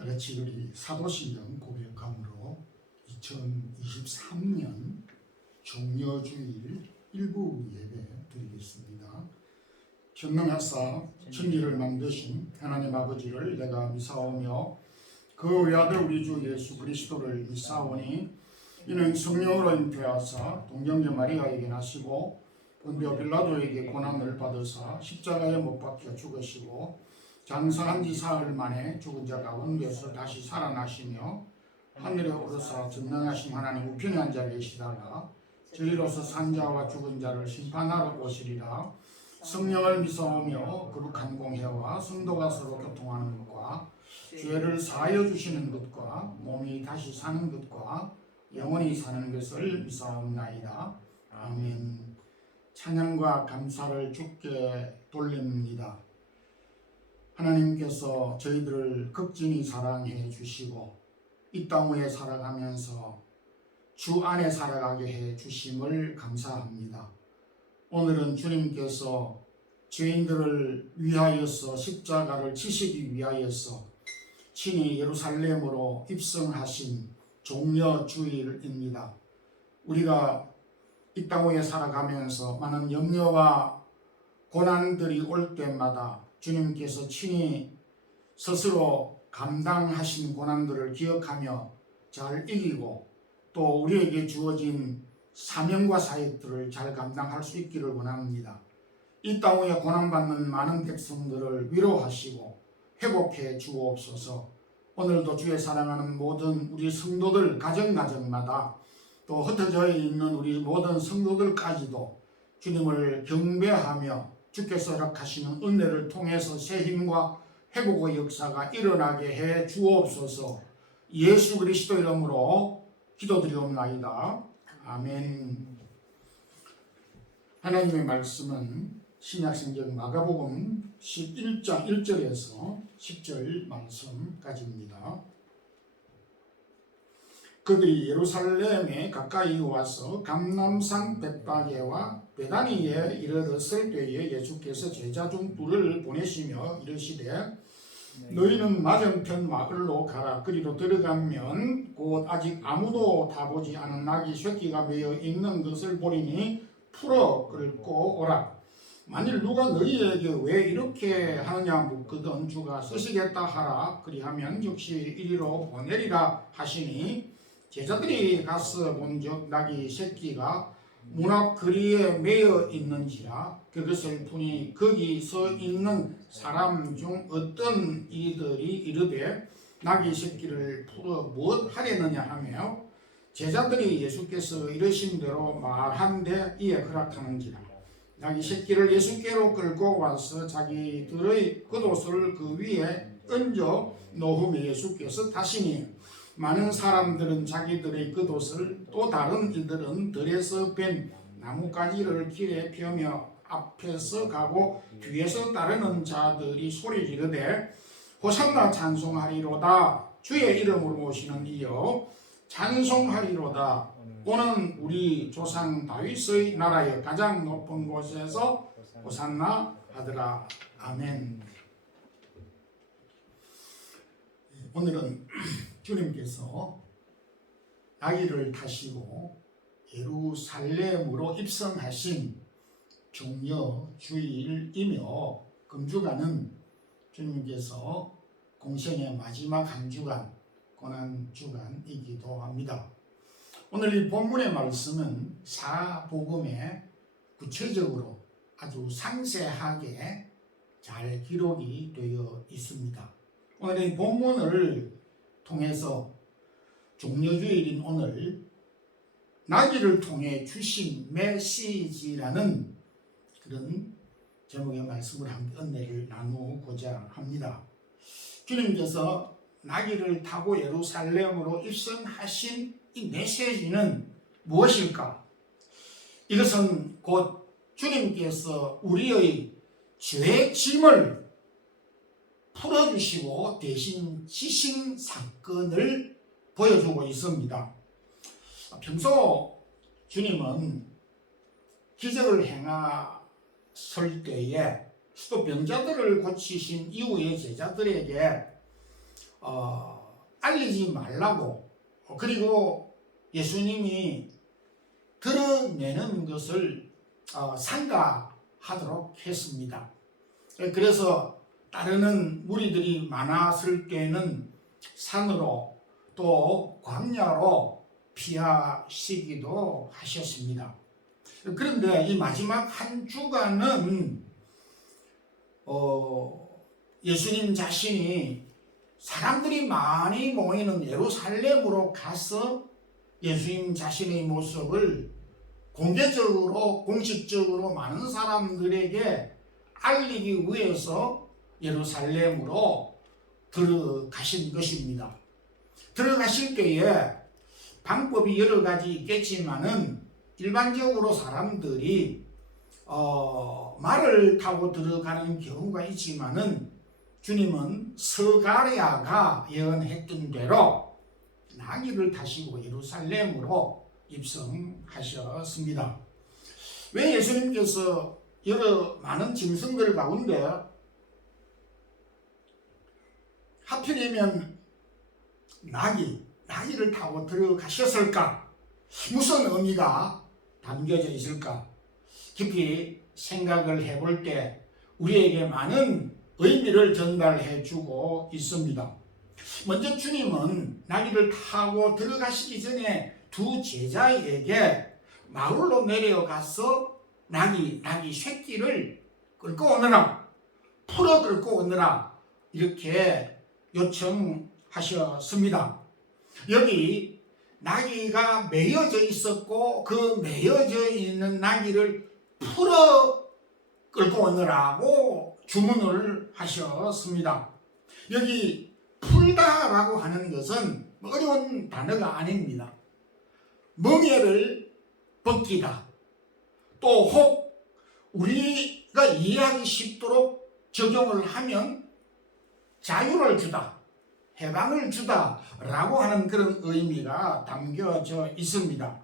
다같이 우리 사도신경 고백함으로 2023년 종려주일 일부 예배 드리겠습니다. 전능하사 천지를 만드신 하나님 아버지를 내가 미사오며 그 외아들 우리 주 예수 그리스도를 미사오니 이는 성령으로 잉태하사 동정녀 마리아에게 나시고 본디오 빌라도에게 고난을 받으사 십자가에 못 박혀 죽으시고 장사한 지 사흘 만에 죽은 자 가운데서 다시 살아나시며 하늘에 오르사 전능하신 하나님 우편에 앉아 계시다가 저희로서 산 자와 죽은 자를 심판하러 오시리라. 성령을 미사오며 거룩한 공회와 성도가 서로 교통하는 것과 죄를 사하여 주시는 것과 몸이 다시 사는 것과 영원히 사는 것을 미사옵나이다. 아멘. 찬양과 감사를 주께 돌립니다. 하나님께서 저희들을 극진히 사랑해 주시고 이 땅 위에 살아가면서 주 안에 살아가게 해 주심을 감사합니다. 오늘은 주님께서 죄인들을 위하여서 십자가를 지시기 위하여서 친히 예루살렘으로 입성하신 종려주일입니다. 우리가 이 땅 위에 살아가면서 많은 염려와 고난들이 올 때마다 주님께서 친히 스스로 감당하신 고난들을 기억하며 잘 이기고 또 우리에게 주어진 사명과 사역들을 잘 감당할 수 있기를 원합니다. 이 땅 위에 고난받는 많은 백성들을 위로하시고 회복해 주옵소서. 오늘도 주의 사랑하는 모든 우리 성도들 가정마다 또 흩어져 있는 우리 모든 성도들까지도 주님을 경배하며 주께서 허락하시는 은혜를 통해서 새 힘과 회복의 역사가 일어나게 해 주옵소서. 예수 그리스도 이름으로 기도드리옵나이다. 아멘. 하나님의 말씀은 신약성경 마가복음 11장 1절에서 10절 말씀까지입니다. 그들이 예루살렘에 가까이 와서 감람산 벳바게와 베다니에 이르렀을 때에 예수께서 제자 중 둘을 보내시며 이르시되 너희는 맞은편 마을로 가라. 그리로 들어가면 곧 아직 아무도 타보지 않은 나귀 새끼가 매여 있는 것을 보리니 풀어 끌고 오라. 만일 누가 너희에게 왜 이렇게 하느냐 묻거든 주가 쓰시겠다 하라. 그리하면 역시 이리로 보내리라 하시니 제자들이 가서 본즉 나귀 새끼가 문 앞 거리에 매여 있는지라. 그것을 보니 거기 서 있는 사람 중 어떤 이들이 이르되 나귀 새끼를 풀어 무엇 하려느냐 하며 제자들이 예수께서 이르신 대로 말한데 이에 허락하는지라. 나귀 새끼를 예수께로 끌고 와서 자기들의 겉옷을 그 위에 얹어 놓으며 예수께서 타시니 많은 사람들은 자기들의 겉옷을 또 다른 이들은 들에서 벤 나뭇가지를 길에 펴며 앞에서 가고 뒤에서 따르는 자들이 소리 지르되 호산나 찬송하리로다. 주의 이름으로 오시는 이여 찬송하리로다. 오는 우리 조상 다윗의 나라의 가장 높은 곳에서 호산나 하더라. 아멘. 오늘은 주님께서 나귀를 타시고 예루살렘으로 입성하신 종려주일이며 금주간은 주님께서 공생의 마지막 한 주간 고난주간이기도 합니다. 오늘 이 본문의 말씀은 사복음에 구체적으로 아주 상세하게 잘 기록이 되어 있습니다. 오늘 이 본문을 통해서 종려주일인 오늘 나귀를 통해 주신 메시지라는 그런 제목의 말씀을 함께 은혜를 나누고자 합니다. 주님께서 나귀를 타고 예루살렘으로 입성하신 이 메시지는 무엇일까? 이것은 곧 주님께서 우리의 죄의 짐을 풀어주시고 대신 지신 사건을 보여주고 있습니다. 평소 주님은 기적을 행하실 때에 또 병자들을 고치신 이후에 제자들에게 알리지 말라고, 그리고 예수님이 드러내는 것을 삼가하도록 했습니다. 그래서 따르는 무리들이 많았을 때는 산으로 또 광야로 피하시기도 하셨습니다. 그런데 이 마지막 한 주간은 예수님 자신이 사람들이 많이 모이는 예루살렘으로 가서 예수님 자신의 모습을 공개적으로 공식적으로 많은 사람들에게 알리기 위해서 예루살렘으로 들어가신 것입니다. 들어가실 때에 방법이 여러 가지 있겠지만은 일반적으로 사람들이 말을 타고 들어가는 경우가 있지만은 주님은 스가랴가 예언했던 대로 나귀를 타시고 예루살렘으로 입성하셨습니다. 왜 예수님께서 여러 많은 짐승들 가운데 하필이면 나귀를 타고 들어가셨을까? 무슨 의미가 담겨져 있을까? 깊이 생각을 해볼 때 우리에게 많은 의미를 전달해 주고 있습니다. 먼저 주님은 나귀를 타고 들어가시기 전에 두 제자에게 마을로 내려가서 나귀 새끼를 끌고 오느라, 풀어 끌고 오느라 이렇게 요청하셨습니다. 여기 나귀가 매여져 있었고 그 매여져 있는 나귀를 풀어 끌고 오느라고 주문을 하셨습니다. 여기 풀다라고 하는 것은 어려운 단어가 아닙니다. 멍에를 벗기다, 또 혹 우리가 이해하기 쉽도록 적용을 하면 자유를 주다, 해방을 주다 라고 하는 그런 의미가 담겨져 있습니다.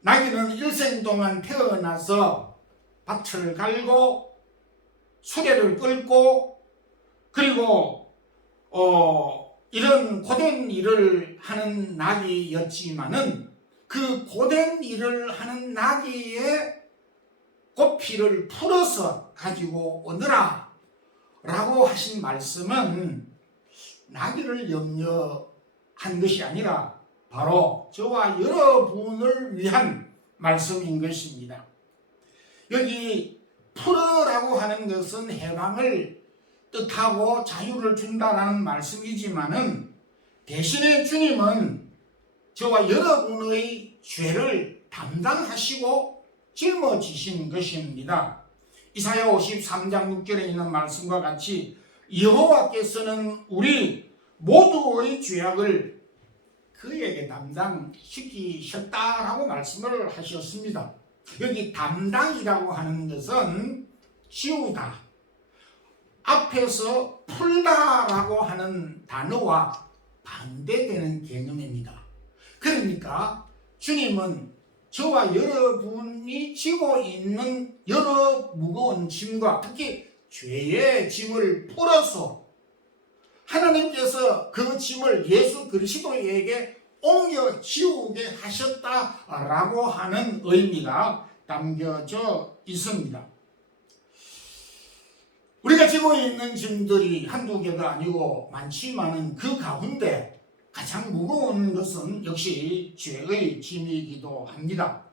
나귀는 일생 동안 태어나서 밭을 갈고 수레를 끌고 그리고 이런 고된 일을 하는 나귀였지만은 그 고된 일을 하는 나귀의 고피를 풀어서 가지고 오너라 라고 하신 말씀은 나귀를 염려한 것이 아니라 바로 저와 여러분을 위한 말씀인 것입니다. 여기 풀어라고 하는 것은 해방을 뜻하고 자유를 준다라는 말씀이지만은 대신에 주님은 저와 여러분의 죄를 담당하시고 짊어지신 것입니다. 이사야 53장 6절에 있는 말씀과 같이 여호와께서는 우리 모두의 죄악을 그에게 담당시키셨다라고 말씀을 하셨습니다. 여기 담당이라고 하는 것은 지우다, 앞에서 풀다라고 하는 단어와 반대되는 개념입니다. 그러니까 주님은 저와 여러분이 지고 있는 여러 무거운 짐과 특히 죄의 짐을 풀어서 하나님께서 그 짐을 예수 그리스도에게 옮겨 지우게 하셨다라고 하는 의미가 담겨져 있습니다. 우리가 지고 있는 짐들이 한두 개가 아니고 많지만은 그 가운데 가장 무거운 것은 역시 죄의 짐이기도 합니다.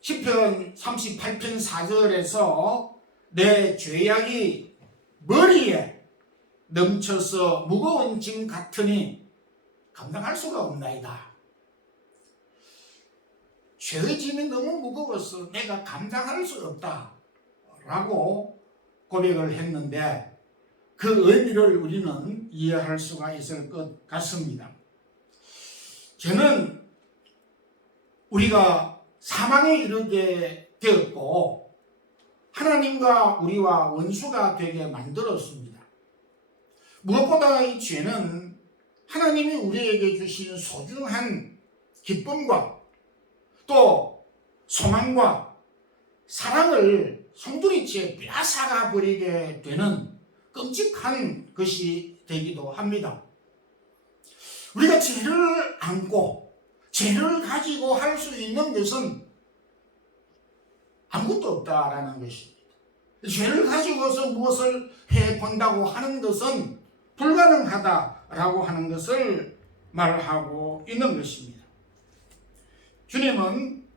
시편 38편 4절에서 내 죄악이 머리에 넘쳐서 무거운 짐 같으니 감당할 수가 없나이다. 죄의 짐이 너무 무거워서 내가 감당할 수 없다 라고 고백을 했는데 그 의미를 우리는 이해할 수가 있을 것 같습니다. 저는 우리가 사망에 이르게 되었고 하나님과 우리와 원수가 되게 만들었습니다. 무엇보다 이 죄는 하나님이 우리에게 주신 소중한 기쁨과 또 소망과 사랑을 송두리째 빼앗아가 버리게 되는 끔찍한 것이 되기도 합니다. 우리가 죄를 안고 죄를 가지고 할 수 있는 것은 아무것도 없다라는 것입니다. 죄를 가지고서 무엇을 해본다고 하는 것은 불가능하다라고 하는 것을 말하고 있는 것입니다. 주님은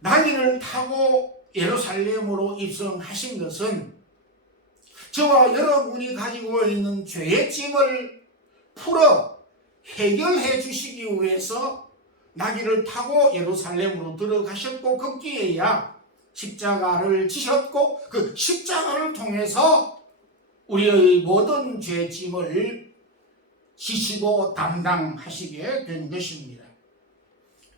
나귀를 타고 예루살렘으로 입성하신 것은 저와 여러분이 가지고 있는 죄의 짐을 풀어 해결해 주시기 위해서 나귀를 타고 예루살렘으로 들어가셨고 거기에야 십자가를 지셨고 그 십자가를 통해서 우리의 모든 죄 짐을 지시고 담당하시게 된 것입니다.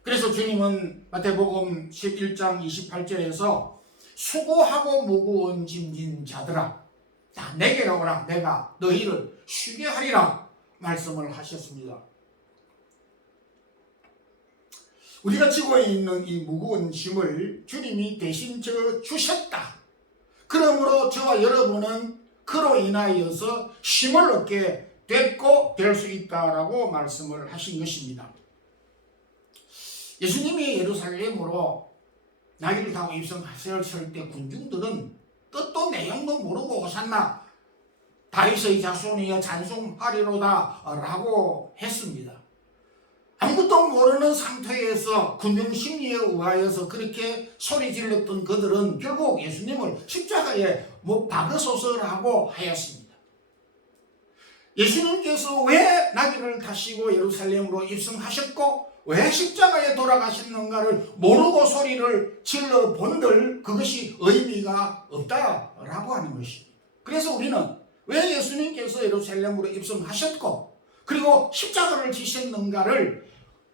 그래서 주님은 마태복음 11장 28절에서 수고하고 무거운 짐진 자들아 다 내게로 오라 내가 너희를 쉬게 하리라 말씀을 하셨습니다. 우리가 지고 있는 이 무거운 짐을 주님이 대신 져 주셨다. 그러므로 저와 여러분은 그로 인하여서 쉼을 얻게 됐고 될 수 있다라고 말씀을 하신 것입니다. 예수님이 예루살렘으로 나귀를 타고 입성하셨을 때 군중들은 뜻도 내용도 모르고 호산나 다윗의 자손이여 찬송하리로다 라고 했습니다. 아무것도 모르는 상태에서 군중 심리에 의하여서 그렇게 소리 질렀던 그들은 결국 예수님을 십자가에 못 박으소서라고 하였습니다. 예수님께서 왜 나귀를 타시고 예루살렘으로 입성하셨고 왜 십자가에 돌아가셨는가를 모르고 소리를 질러 본들 그것이 의미가 없다라고 하는 것입니다. 그래서 우리는 왜 예수님께서 예루살렘으로 입성하셨고 그리고 십자가를 지셨는가를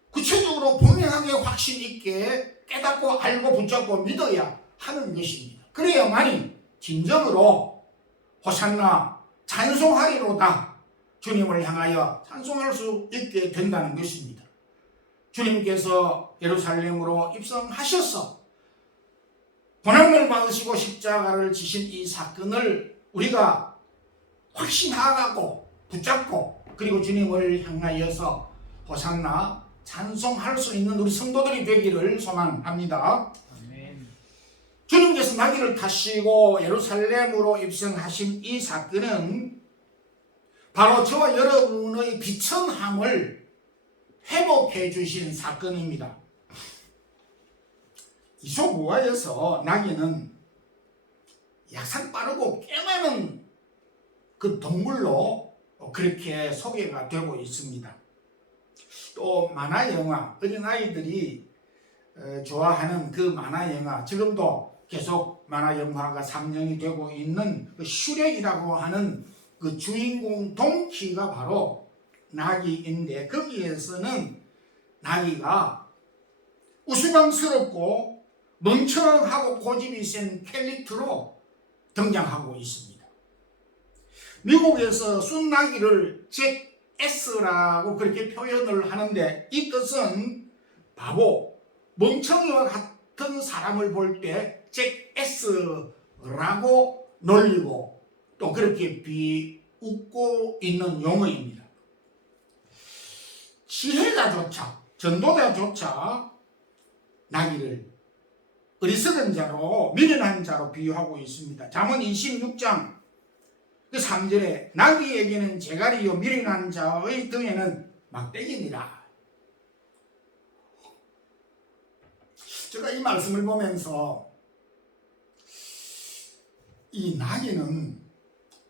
구체적으로 분명하게 확신 있게 깨닫고 알고 붙잡고 믿어야 하는 것입니다. 그래야만이 진정으로 호산나 찬송하리로다 주님을 향하여 찬송할 수 있게 된다는 것입니다. 주님께서 예루살렘으로 입성하셔서 고난을 받으시고 십자가를 지신 이 사건을 우리가 확신하고 붙잡고 그리고 주님을 향하여서 호산나 찬송할 수 있는 우리 성도들이 되기를 소망합니다. 아멘. 주님께서 나귀를 타시고 예루살렘으로 입성하신 이 사건은 바로 저와 여러분의 비천함을 회복해 주신 사건입니다. 이솝우화에서 나귀는 약삭 빠르고 꽤 많은 그 동물로 그렇게 소개가 되고 있습니다. 또 만화영화, 어린아이들이 좋아하는 그 만화영화, 지금도 계속 만화영화가 상영이 되고 있는 그 슈렉이라고 하는 그 주인공 동키가 바로 나귀인데 거기에서는 나귀가 우스꽝스럽고 멍청하고 고집이 센 캐릭터로 등장하고 있습니다. 미국에서 순나귀를 잭 S라고 그렇게 표현을 하는데 이 뜻은 바보, 멍청이와 같은 사람을 볼 때 잭 S라고 놀리고 또 그렇게 비웃고 있는 용어입니다. 지혜자조차, 전도자조차 나귀를 어리석은 자로 미련한 자로 비유하고 있습니다. 잠언 26장 그 3절에 나귀에게는 재갈이요 미련한 자의 등에는 막대기니라. 제가 이 말씀을 보면서 이 나귀는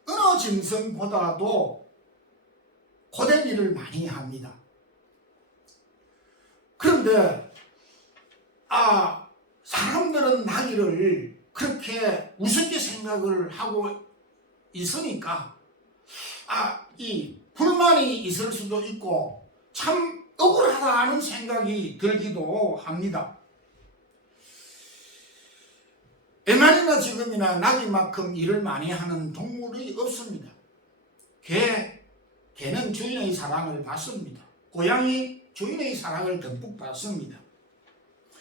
어느 짐승보다도 고된 일을 많이 합니다. 그런데 사람들은 나귀를 그렇게 우습게 생각을 하고 있으니까 이 불만이 있을 수도 있고 참 억울하다는 생각이 들기도 합니다. 에만이나 지금이나 나귀만큼 일을 많이 하는 동물이 없습니다. 개는 주인의 사랑을 받습니다. 고양이 주인의 사랑을 듬뿍 받습니다.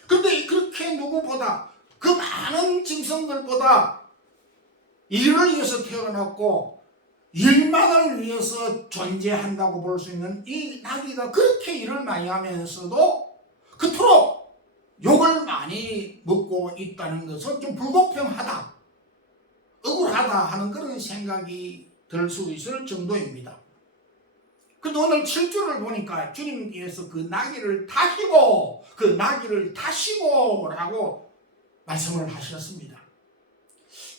그런데 그렇게 누구보다 그 많은 짐승들보다 일을 위해서 태어났고 일만을 위해서 존재한다고 볼 수 있는 이 나귀가 그렇게 일을 많이 하면서도 그토록 욕을 많이 먹고 있다는 것은 좀 불공평하다, 억울하다 하는 그런 생각이 들 수 있을 정도입니다. 근데 오늘 7절을 보니까 주님께서 그 나귀를 타시고 라고 말씀을 하셨습니다.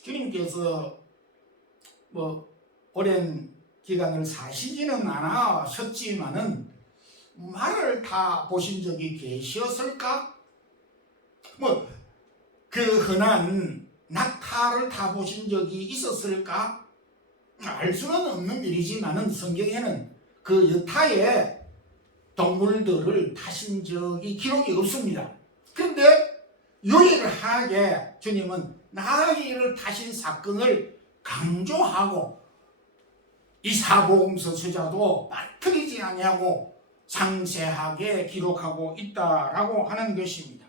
주님께서 오랜 기간을 사시지는 않으셨지만은 말을 다 보신 적이 계셨을까? 그 흔한 낙타를 타 보신 적이 있었을까? 알 수는 없는 일이지만은 성경에는 그 여타의 동물들을 타신 적이 기록이 없습니다. 그런데 유일하게 주님은 나귀를 타신 사건을 강조하고 이사복음서 저자도 빠뜨리지 아니하고 상세하게 기록하고 있다라고 하는 것입니다.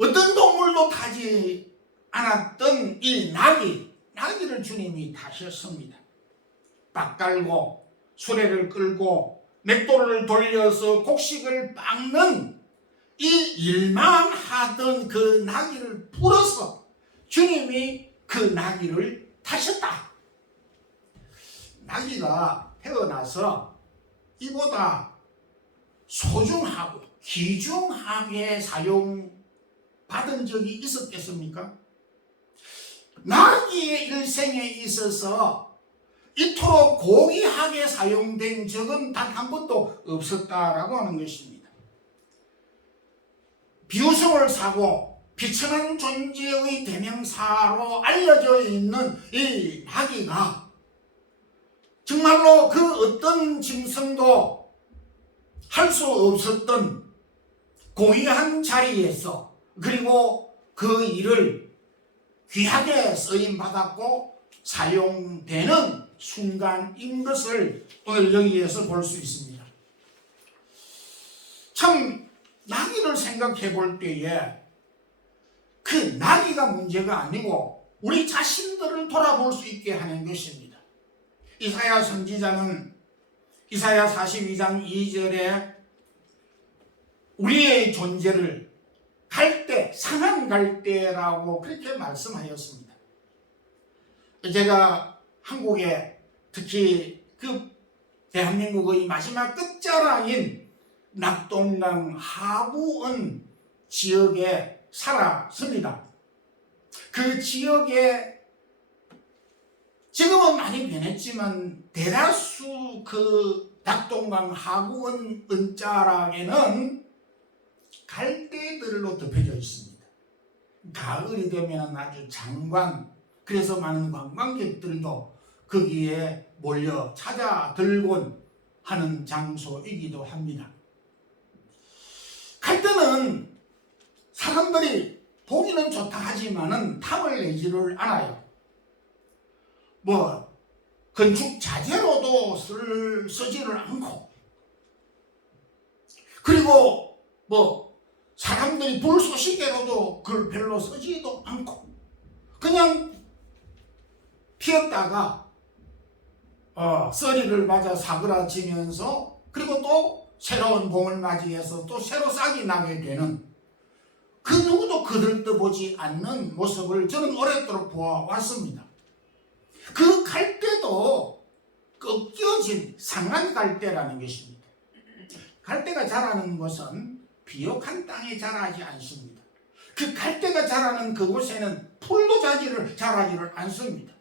어떤 동물도 타지 않았던 이 나귀를 주님이 타셨습니다. 딱 깔고 수레를 끌고 맷돌을 돌려서 곡식을 빻는 이 일만 하던 그 나귀를 풀어서 주님이 그 나귀를 타셨다. 나귀가 태어나서 이보다 소중하고 귀중하게 사용받은 적이 있었겠습니까? 나귀의 일생에 있어서 이토록 고귀하게 사용된 적은 단 한 번도 없었다라고 하는 것입니다. 비유성을 사고 비천한 존재의 대명사로 알려져 있는 이 나귀가 정말로 그 어떤 짐승도 할 수 없었던 고귀한 자리에서 그리고 그 일을 귀하게 쓰임받았고 사용되는 순간인 것을 오늘 여기에서 볼 수 있습니다. 참 나귀를 생각해 볼 때에 그 나귀가 문제가 아니고 우리 자신들을 돌아볼 수 있게 하는 것입니다. 이사야 선지자는 이사야 42장 2절에 우리의 존재를 갈대, 상한 갈대라고 그렇게 말씀하였습니다. 제가 한국에 특히 그 대한민국의 마지막 끝자락인 낙동강 하부은 지역에 살았습니다. 그 지역에 지금은 많이 변했지만 대다수 그 낙동강 하구원 은자락에는 갈대들로 덮여져 있습니다. 가을이 되면 아주 장관, 그래서 많은 관광객들도 거기에 몰려 찾아들곤 하는 장소이기도 합니다. 갈대는 사람들이 보기는 좋다 하지만은 탐을 내지를 않아요. 건축 자재로도 쓰지를 않고, 그리고 사람들이 불쏘시개로도 그걸 별로 쓰지도 않고, 그냥 피었다가 썰이를 맞아 사그라지면서 그리고 또 새로운 봄을 맞이해서 또 새로 싹이 나게 되는, 그 누구도 거들떠보지 않는 모습을 저는 오랫도록 보아왔습니다. 그 갈대도 꺾여진 상한 갈대라는 것입니다. 갈대가 자라는 곳은 비옥한 땅에 자라지 않습니다. 그 갈대가 자라는 그곳에는 풀도 자라지를 않습니다.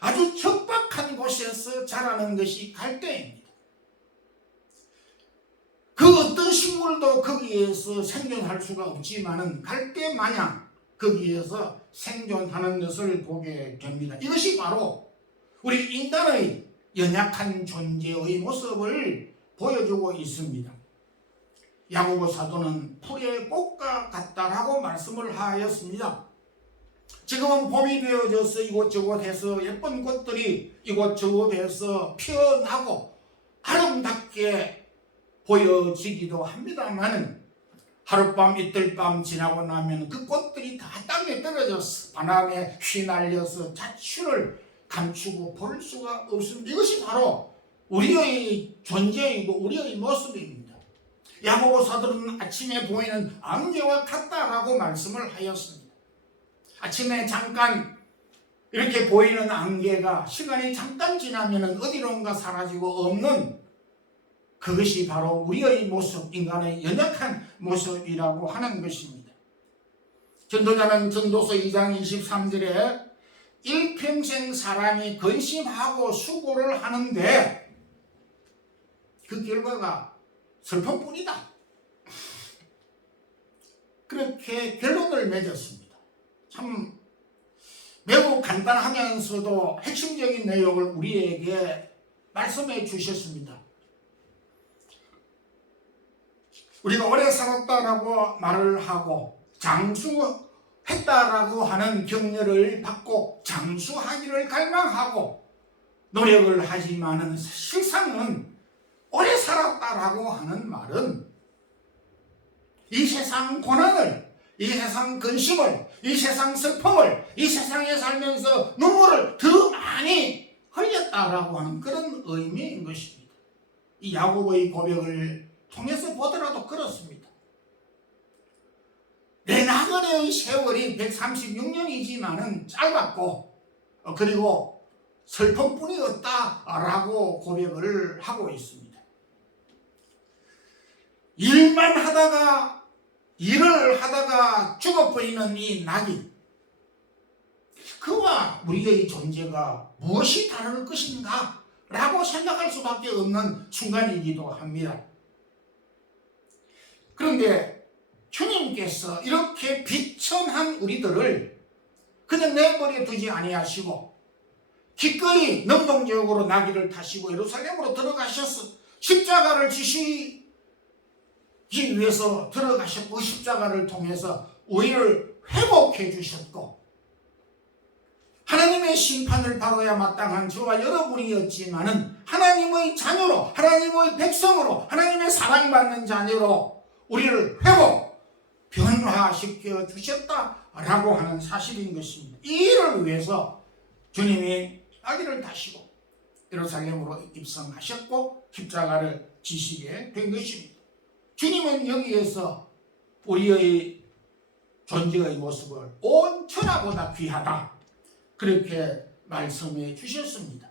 아주 척박한 곳에서 자라는 것이 갈대입니다. 그 어떤 식물도 거기에서 생존할 수가 없지만은 갈대 마냥 거기에서 생존하는 것을 보게 됩니다. 이것이 바로 우리 인간의 연약한 존재의 모습을 보여주고 있습니다. 야고보 사도는 풀의 꽃과 같다라고 말씀을 하였습니다. 지금은 봄이 되어져서 이곳저곳에서 예쁜 꽃들이 이곳저곳에서 피어나고 아름답게 보여지기도 합니다만 하룻밤 이틀밤 지나고 나면 그 꽃들이 다 땅에 떨어져서 바람에 휘날려서 자취를 감추고 볼 수가 없습니다. 이것이 바로 우리의 존재이고 우리의 모습입니다. 야고보 사도는 아침에 보이는 안개와 같다라고 말씀을 하였습니다. 아침에 잠깐 이렇게 보이는 안개가 시간이 잠깐 지나면 어디론가 사라지고 없는, 그것이 바로 우리의 모습, 인간의 연약한 모습이라고 하는 것입니다. 전도자는 전도서 2장 23절에 일평생 사람이 근심하고 수고를 하는데 그 결과가 슬픔뿐이다, 그렇게 결론을 맺었습니다. 참 매우 간단하면서도 핵심적인 내용을 우리에게 말씀해 주셨습니다. 우리가 오래 살았다라고 말을 하고 장수했다라고 하는 격려를 받고 장수하기를 갈망하고 노력을 하지만은 실상은 오래 살았다라고 하는 말은 이 세상 고난을, 이 세상 근심을, 이 세상 슬픔을, 이 세상에 살면서 눈물을 더 많이 흘렸다라고 하는 그런 의미인 것입니다. 이 야고보의 고백을 통해서 보더라도 그렇습니다. 내 나그네의 세월이 136년이지만은 짧았고 그리고 슬픔뿐이었다라고 고백을 하고 있습니다. 일을 하다가 죽어버리는 이 낙이, 그와 우리의 존재가 무엇이 다를 것인가 라고 생각할 수밖에 없는 순간이기도 합니다. 그런데 주님께서 이렇게 비천한 우리들을 그냥 내버려 두지 아니하시고 기꺼이 능동적으로 나귀를 타시고 예루살렘으로 들어가셔서 십자가를 지시기 위해서 들어가셨고, 십자가를 통해서 우리를 회복해 주셨고, 하나님의 심판을 받아야 마땅한 저와 여러분이었지만은 하나님의 자녀로, 하나님의 백성으로, 하나님의 사랑받는 자녀로 우리를 회복, 변화시켜 주셨다라고 하는 사실인 것입니다. 이 일을 위해서 주님이 나귀를 타시고 예루살렘으로 입성하셨고 십자가를 지시게 된 것입니다. 주님은 여기에서 우리의 존재의 모습을 온 천하보다 귀하다, 그렇게 말씀해 주셨습니다.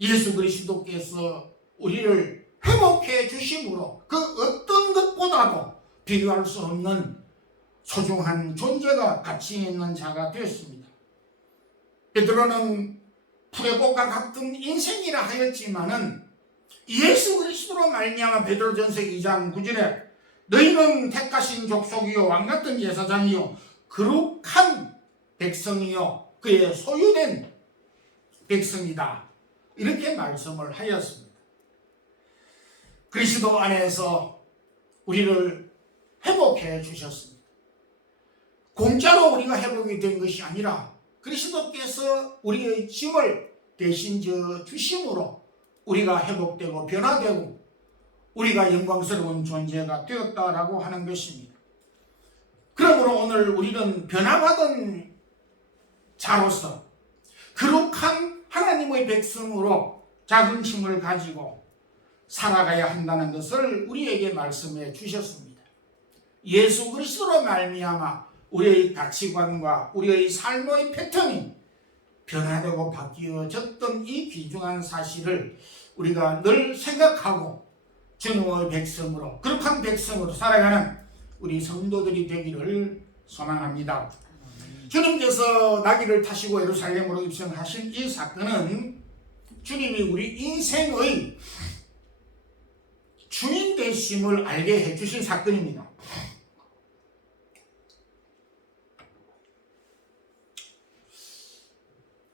예수 그리스도께서 우리를 회복해 주심으로 그 어떤 것보다도 비교할 수 없는 소중한 존재가 가치 있는 자가 되었습니다. 베드로는 풀의꽃과 같은 인생이라 하였지만은 예수 그리스도로 말미암아 베드로전서 2장 9절에 너희는 택하신 족속이요 왕같은 제사장이요 거룩한 백성이요 그의 소유된 백성이다, 이렇게 말씀을 하였습니다. 그리스도 안에서 우리를 회복해 주셨습니다. 공짜로 우리가 회복이 된 것이 아니라 그리스도께서 우리의 짐을 대신 져 주심으로 우리가 회복되고 변화되고 우리가 영광스러운 존재가 되었다라고 하는 것입니다. 그러므로 오늘 우리는 변화받은 자로서 거룩한 하나님의 백성으로 자긍심을 가지고 살아가야 한다는 것을 우리에게 말씀해 주셨습니다. 예수 그리스도로 말미암아 우리의 가치관과 우리의 삶의 패턴이 변화되고 바뀌어졌던 이 귀중한 사실을 우리가 늘 생각하고 주님의 백성으로, 거룩한 백성으로 살아가는 우리 성도들이 되기를 소망합니다. 주님께서 나귀를 타시고 예루살렘으로 입성하신 이 사건은 주님이 우리 인생의 주인 되심을 알게 해주신 사건입니다.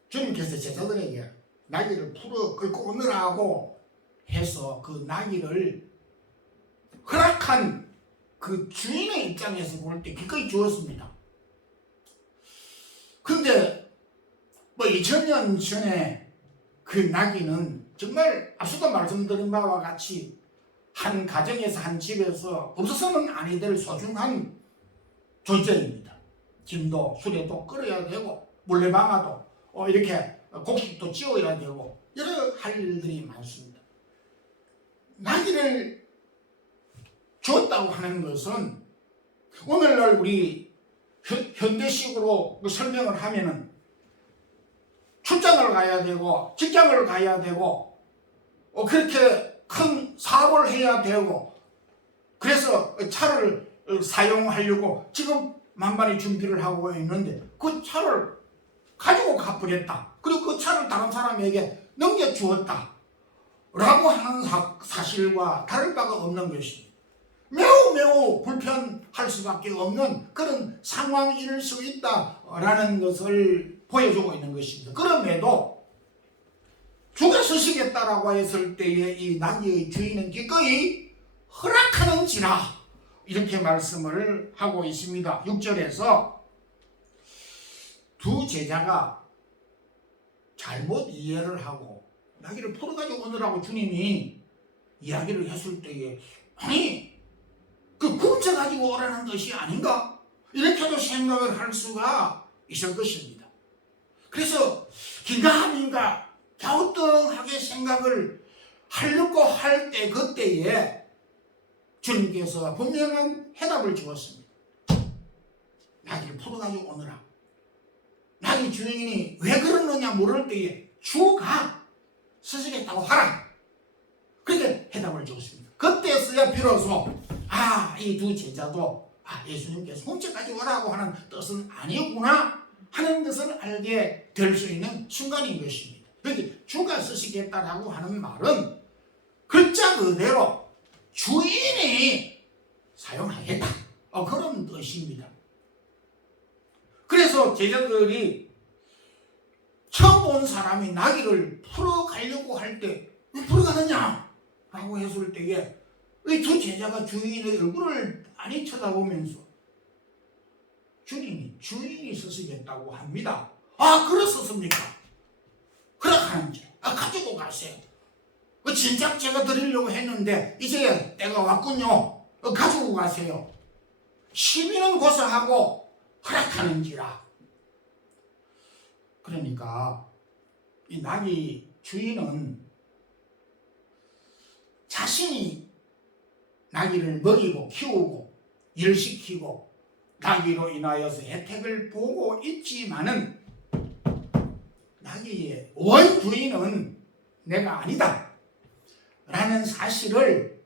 주님께서 제자들에게 나귀를 풀어 끌고 오느라고 해서 그 나귀를 허락한 그 주인의 입장에서 볼 때 기꺼이 주었습니다. 근데 2000년 전에 그 나귀는 정말 앞서도 말씀드린 바와 같이 한 가정에서 한 집에서 없어서는 아니 될 소중한 존재입니다. 김도 수레도 끌어야 되고 물레방아도 이렇게 곡식도 지어야 되고 여러 할 일들이 많습니다. 나귀를 주었다고 하는 것은 오늘날 우리 현대식으로 설명을 하면은 출장을 가야 되고 직장을 가야 되고 그렇게 큰 사업을 해야 되고 그래서 차를 사용하려고 지금 만반의 준비를 하고 있는데 그 차를 가지고 가버렸다. 그리고 그 차를 다른 사람에게 넘겨주었다. 라고 하는 사실과 다를 바가 없는 것입니다. 매우 불편할 수밖에 없는 그런 상황일 수 있다라는 것을 보여주고 있는 것입니다. 그럼에도 주가 쓰시겠다라고 했을 때에 이 나귀의 주인은 기꺼이 허락하는지라 이렇게 말씀을 하고 있습니다. 6절에서 두 제자가 잘못 이해를 하고 나귀를 풀어가지고 오느라고 주님이 이야기를 했을 때에 아니 그 굶쳐가지고 오라는 것이 아닌가? 이렇게도 생각을 할 수가 있을 것입니다. 그래서 긴가민가 갸우뚱하게 생각을 하려고 할 때 그때에 주님께서 분명한 해답을 주었습니다. 나귀를 풀어가지고 오느라. 나귀 주인이 왜 그러느냐 물을 때에 주가 쓰시겠다고 하라. 그렇게 해답을 주었습니다. 그때서야 비로소 이 두 제자도 예수님께서 훔쳐가지고 오라고 하는 뜻은 아니구나 하는 것을 알게 될 수 있는 순간인 것입니다. 그런데 주가 쓰시겠다라고 하는 말은 글자 그대로 주인이 사용하겠다 그런 뜻입니다. 그래서 제자들이 처음 본 사람이 나귀를 풀어가려고 할 때 왜 풀어가느냐 라고 했을 때에 이 두 제자가 주인의 얼굴을 많이 쳐다보면서 주인이 쓰시겠다고 합니다. 그렇습니까? 허락하는지 가지고 가세요. 진작 제가 드리려고 했는데 이제 때가 왔군요. 가지고 가세요. 시비는 고사하고 허락하는지라. 그러니까 이 나귀 주인은 자신이 나귀를 먹이고 키우고 일시키고 나귀로 인하여서 혜택을 보고 있지만은 나귀의 원주인은 내가 아니다 라는 사실을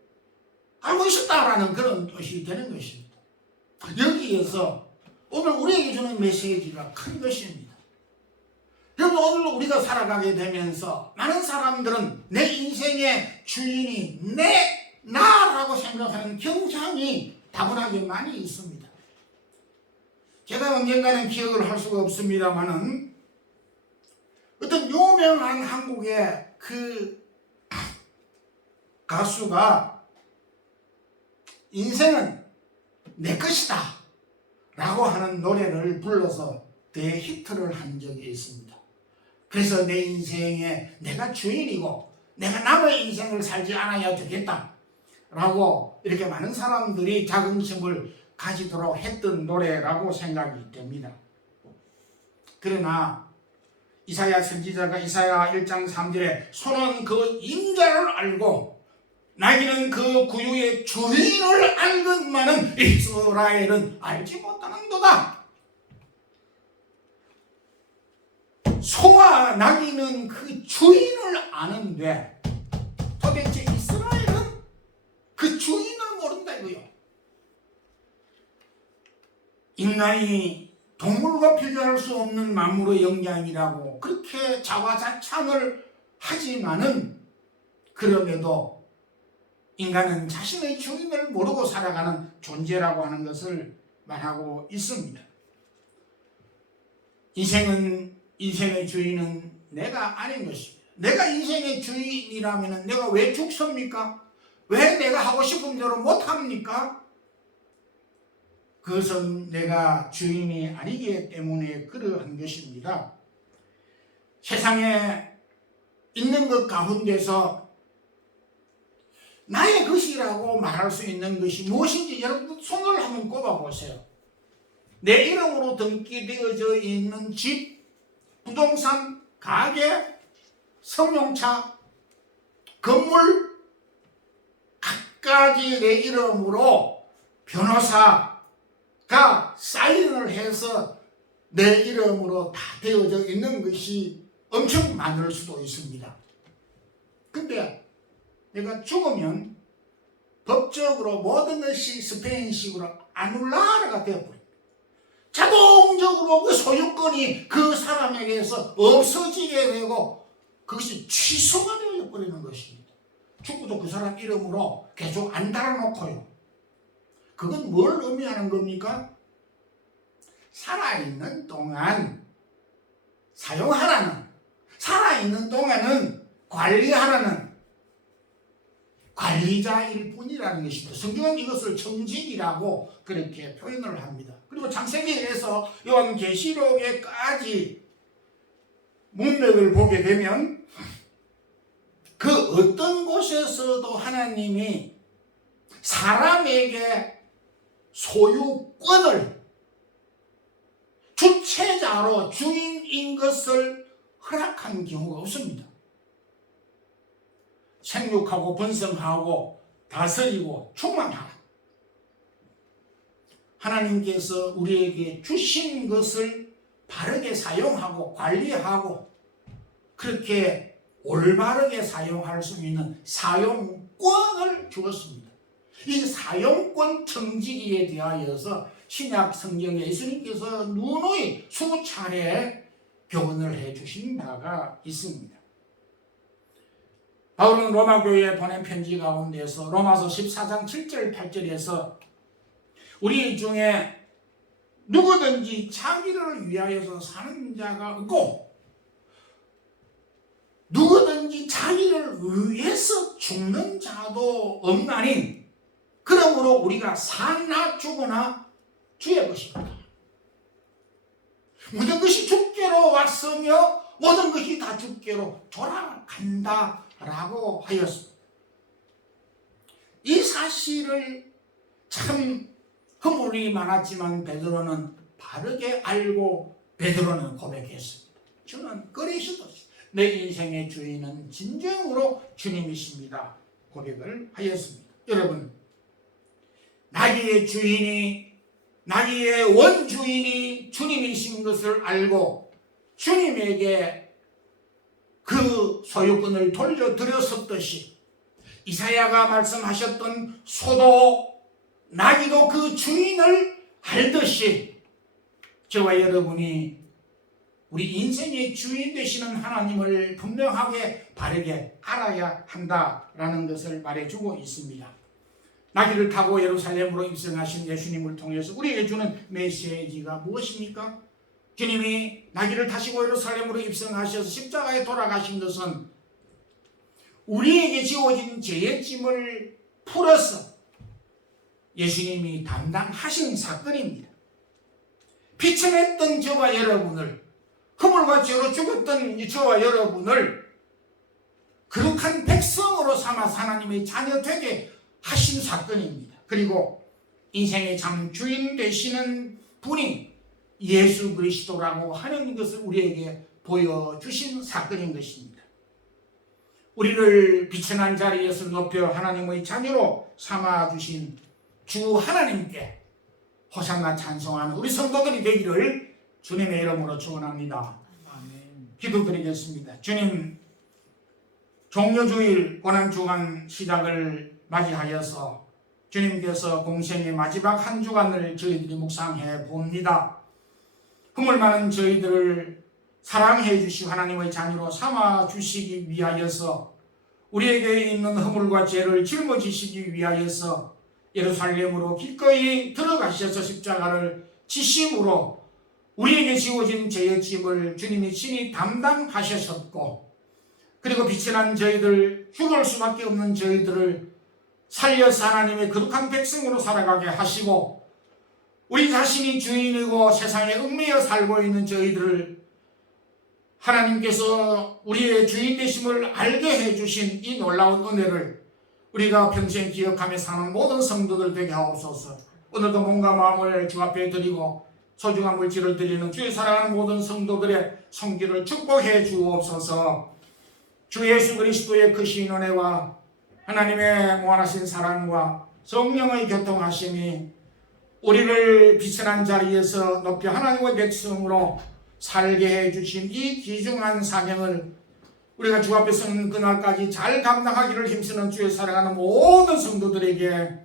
알고 있었다라는 그런 뜻이 되는 것입니다. 여기에서 오늘 우리에게 주는 메시지가 큰 것입니다. 여러분 오늘 우리가 살아가게 되면서 많은 사람들은 내 인생의 주인이 나라고 생각하는 경향이 다분하게 많이 있습니다. 제가 언젠가는 기억을 할 수가 없습니다만은 어떤 유명한 한국의 그 가수가 인생은 내 것이다 라고 하는 노래를 불러서 대히트를 한 적이 있습니다. 그래서 내 인생에 내가 주인이고 내가 남의 인생을 살지 않아야 되겠다 라고 이렇게 많은 사람들이 자긍심을 가지도록 했던 노래라고 생각이 됩니다. 그러나 이사야 선지자가 이사야 1장 3절에 소는 그 임자를 알고 나귀는 그 구유의 주인을 알건만은 이스라엘은 알지 못하는도다. 소와 나귀는 그 주인을 아는데 도대체 이스라엘은 그 주인을 모른다 이거요. 인간이 동물과 비교할 수 없는 만물의 영장이라고 그렇게 자화자찬을 하지만은 그럼에도 인간은 자신의 주인을 모르고 살아가는 존재라고 하는 것을 말하고 있습니다. 인생의 주인은 내가 아닌 것입니다. 내가 인생의 주인이라면 내가 왜 죽습니까? 왜 내가 하고 싶은 대로 못합니까? 그것은 내가 주인이 아니기 때문에 그러한 것입니다. 세상에 있는 것 가운데서 나의 것이라고 말할 수 있는 것이 무엇인지 여러분 손을 한번 꼽아보세요. 내 이름으로 등기되어져 있는 집, 부동산, 가게, 승용차, 건물, 각가지 내 이름으로 변호사가 사인을 해서 내 이름으로 다 되어져 있는 것이 엄청 많을 수도 있습니다. 근데 내가 죽으면 법적으로 모든 것이 스페인식으로 아눌라르가 되어버립니다. 자동적으로 그 소유권이 그 사람에게서 없어지게 되고 그것이 취소가 되어버리는 것입니다. 죽어도 그 사람 이름으로 계속 안 달아놓고요. 그건 뭘 의미하는 겁니까? 살아있는 동안 사용하라는, 살아있는 동안은 관리하라는 관리자일 뿐이라는 것입니다. 성경은 이것을 청직이라고 그렇게 표현을 합니다. 그리고 창세기에서 요한계시록에까지 문맥을 보게 되면 그 어떤 곳에서도 하나님이 사람에게 소유권을 주체자로 주인인 것을 허락한 경우가 없습니다. 생육하고 번성하고 다스리고 충만하라. 하나님께서 우리에게 주신 것을 바르게 사용하고 관리하고 그렇게 올바르게 사용할 수 있는 사용권을 주었습니다. 이 사용권 청지기에 대하여서 신약 성경에 예수님께서 누누이 수차례 교훈을 해주신 바가 있습니다. 바울은 로마 교회에 보낸 편지 가운데서 로마서 14장 7절 8절에서 우리 중에 누구든지 자기를 위하여서 사는 자가 없고 누구든지 자기를 위해서 죽는 자도 없나니 그러므로 우리가 사나 죽으나 주의 것입니다. 모든 것이 주께로 왔으며 모든 것이 다 주께로 돌아간다 라고 하였습니다. 이 사실을 참 허물이 많았지만 베드로는 바르게 알고 베드로는 고백했습니다. 저는 그리스도 내 인생의 주인은 진정으로 주님이십니다. 고백을 하였습니다. 여러분, 나의 주인이 나의 원주인이 주님이신 것을 알고 주님에게 그 소유권을 돌려드렸었듯이 이사야가 말씀하셨던 소도 나귀도 그 주인을 알듯이 저와 여러분이 우리 인생의 주인 되시는 하나님을 분명하게 바르게 알아야 한다라는 것을 말해주고 있습니다. 나귀를 타고 예루살렘으로 입성하신 예수님을 통해서 우리에게 주는 메시지가 무엇입니까? 주님이 나귀를 타시고 예루살렘으로 입성하셔서 십자가에 돌아가신 것은 우리에게 지워진 죄의 짐을 풀어서 예수님이 담당하신 사건입니다. 비천했던 저와 여러분을, 허물과 죄로 죽었던 저와 여러분을 거룩한 백성으로 삼아서 하나님의 자녀 되게 하신 사건입니다. 그리고 인생의 참 주인 되시는 분이 예수 그리스도라고 하는 것을 우리에게 보여주신 사건인 것입니다. 우리를 비천한 자리에서 높여 하나님의 자녀로 삼아주신 주 하나님께 호산나 찬송하는 우리 성도들이 되기를 주님의 이름으로 축원합니다. 기도드리겠습니다. 주님, 종료주일 고난주간 시작을 맞이하여서 주님께서 공생의 마지막 한 주간을 저희들이 묵상해 봅니다. 허물 많은 저희들을 사랑해 주시고 하나님의 자녀로 삼아 주시기 위하여서 우리에게 있는 허물과 죄를 짊어지시기 위하여서 예루살렘으로 기꺼이 들어가셔서 십자가를 지심으로 우리에게 지워진 죄의 짐을 주님이 친히 담당하셨었고 그리고 비천한 저희들, 죽을 수밖에 없는 저희들을 살려서 하나님의 거룩한 백성으로 살아가게 하시고 우리 자신이 주인이고 세상에 얽매여 살고 있는 저희들을 하나님께서 우리의 주인 되심을 알게 해주신 이 놀라운 은혜를 우리가 평생 기억하며 사는 모든 성도들 되게 하옵소서. 오늘도 몸과 마음을 주 앞에 드리고 소중한 물질을 드리는 주의 사랑하는 모든 성도들의 손길을 축복해 주옵소서. 주 예수 그리스도의 크신 은혜와 하나님의 무한하신 사랑과 성령의 교통하심이 우리를 비천한 자리에서 높여 하나님의 백성으로 살게 해주신 이 귀중한 사명을 우리가 주 앞에 서는 그날까지 잘 감당하기를 힘쓰는 주의 사랑하는 모든 성도들에게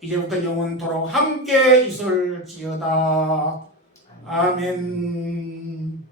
이제부터 영원토록 함께 있을지어다. 아멘.